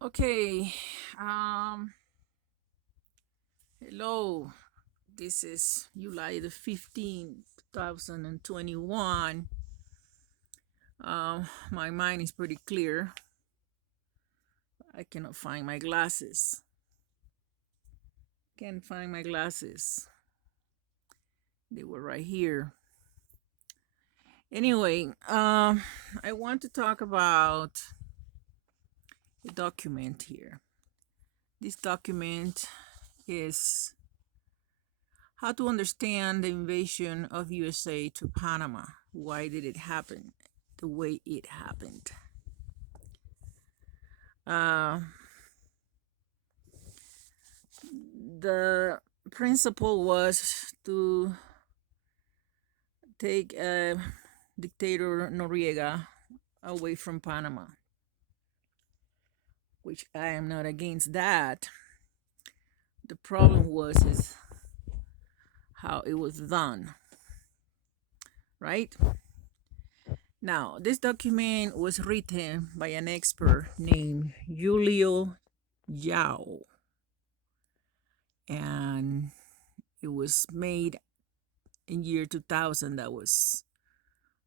Okay. Um, Hello. This is July the 15th, 2021. My mind is pretty clear. I cannot find my glasses. Can't find my glasses. They were right here. Anyway, I want to talk about a document here. This document is how to understand the invasion of USA to Panama. Why did it happen the way it happened? Uh, the principle was to take dictator Noriega away from Panama, which I am not against that. The problem was is how it was done, right? Now, this document was written by an expert named Julio Yao, and it was made in year 2000. That was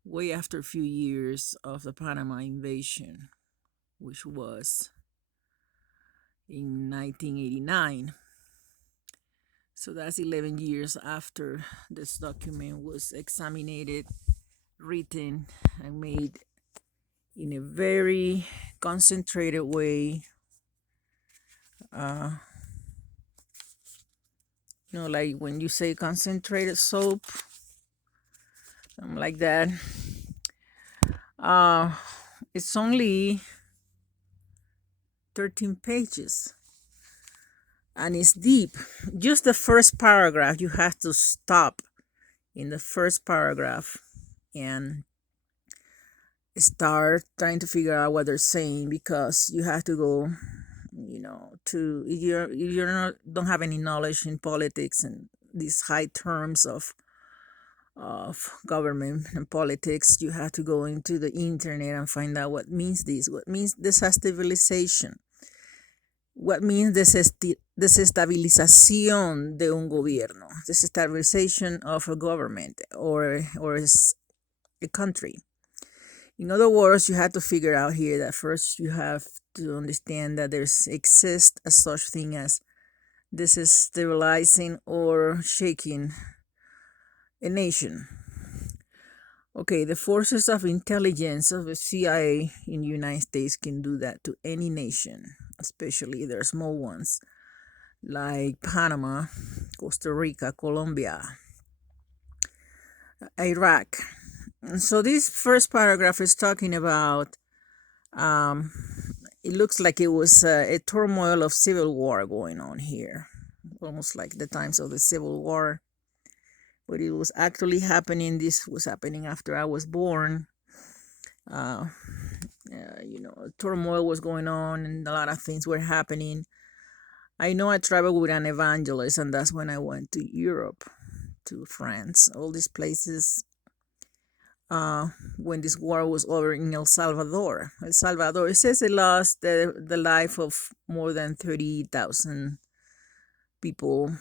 way after a few years of the Panama invasion, which was in 1989. So that's 11 years after this document was examined, written, and made in a very concentrated way. Uh, like when you say concentrated soap, something like that. Uh, it's only 13 pages and it's deep. Just the first paragraph, you have to stop in the first paragraph and start trying to figure out what they're saying, because you have to go, to you're not don't have any knowledge in politics and these high terms of government and politics. You have to go into the internet and find out what means this, what means desestabilization, what means desestabilización de un gobierno, desestabilization of a government or a country. In other words, you have to figure out here that first you have to understand that there's exists a such thing as desestabilizing or shaking a nation. Okay, the forces of intelligence of the CIA in the United States can do that to any nation, especially their small ones like Panama, Costa Rica, Colombia, Iraq. So this first paragraph is talking about, it looks like it was a turmoil of civil war going on here, almost like the times of the Civil War. But it was actually happening. This was happening after I was born. Uh, turmoil was going on and a lot of things were happening. I know I traveled with an evangelist, and that's when I went to Europe, to France, all these places. When this war was over in El Salvador. El Salvador, it says it lost the life of more than 30,000 people.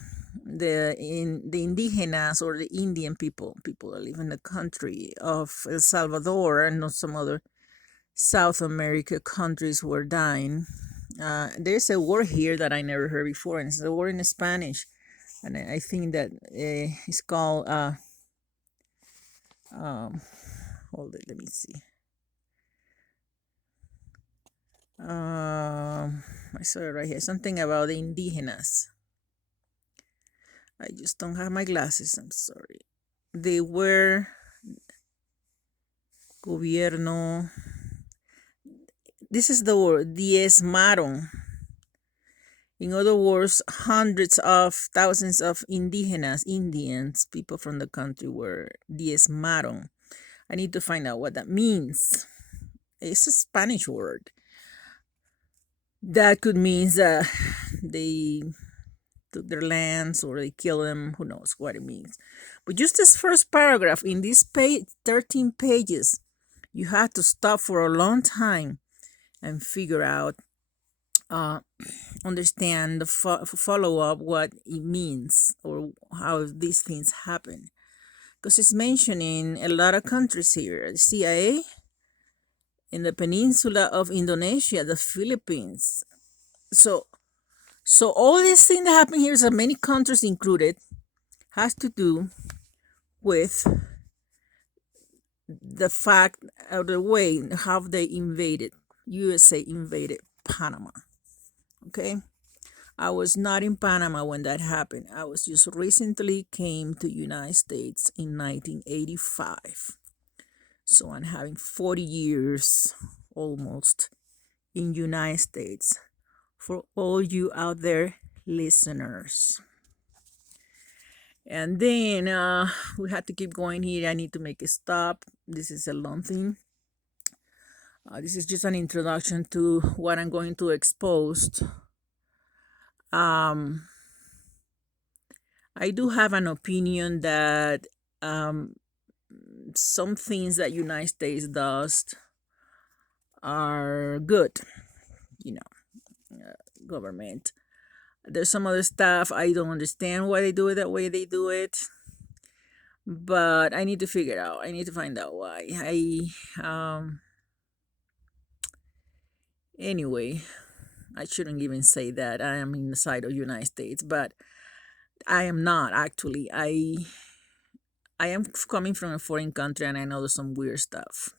The indigenas, or the Indian people that live in the country of El Salvador, and not some other South America countries, were dying. There's a word here that I never heard before, and it's a word in Spanish, and I think that it's called hold it, let me see. I saw it right here. Something about the indigenas. I just don't have my glasses. I'm sorry. They were gobierno. This is the word, diezmaron. In other words, hundreds of thousands of Indians, people from the country, were diezmaron. I need to find out what that means. It's a Spanish word. That could mean that they took their lands or they kill them. Who knows what it means? But just this first paragraph in this 13 pages, you have to stop for a long time and figure out uh, understand the follow up what it means or how these things happen, because it's mentioning a lot of countries here: the CIA, in the peninsula of Indonesia, the Philippines. So, so all these things that happen here, so many countries included, has to do with the fact of the way how they invaded USA invaded Panama. Okay, I was not in Panama when that happened. I was just recently came to United States in 1985. So I'm having 40 years almost in United States for all you out there listeners. And then we had to keep going here. I need to make a stop. This is a long thing. This is just an introduction to what I'm going to expose. I do have an opinion that some things that United States does are good, you know, government. There's some other stuff I don't understand why they do it that way they do it, but I need to figure it out. I need to find out why. Anyway, I shouldn't even say that I am in the side of United States, but I am not actually. I am coming from a foreign country, and I know there's some weird stuff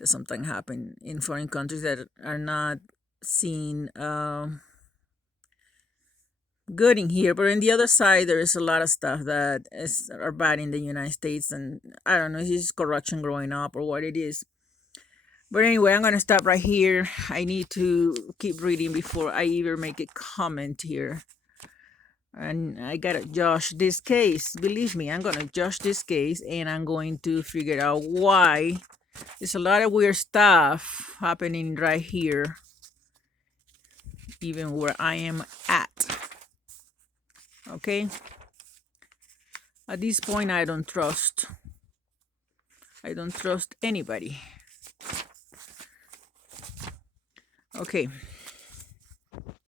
that sometimes happen in foreign countries that are not seen good in here. But on the other side, there is a lot of stuff that are bad in the United States, and I don't know if it's corruption growing up or what it is. But anyway, I'm gonna stop right here. I need to keep reading before I even make a comment here. And I gotta judge this case. Believe me, I'm gonna judge this case, and I'm going to figure out why there's a lot of weird stuff happening right here, even where I am at. Okay? At this point, I don't trust anybody. Okay.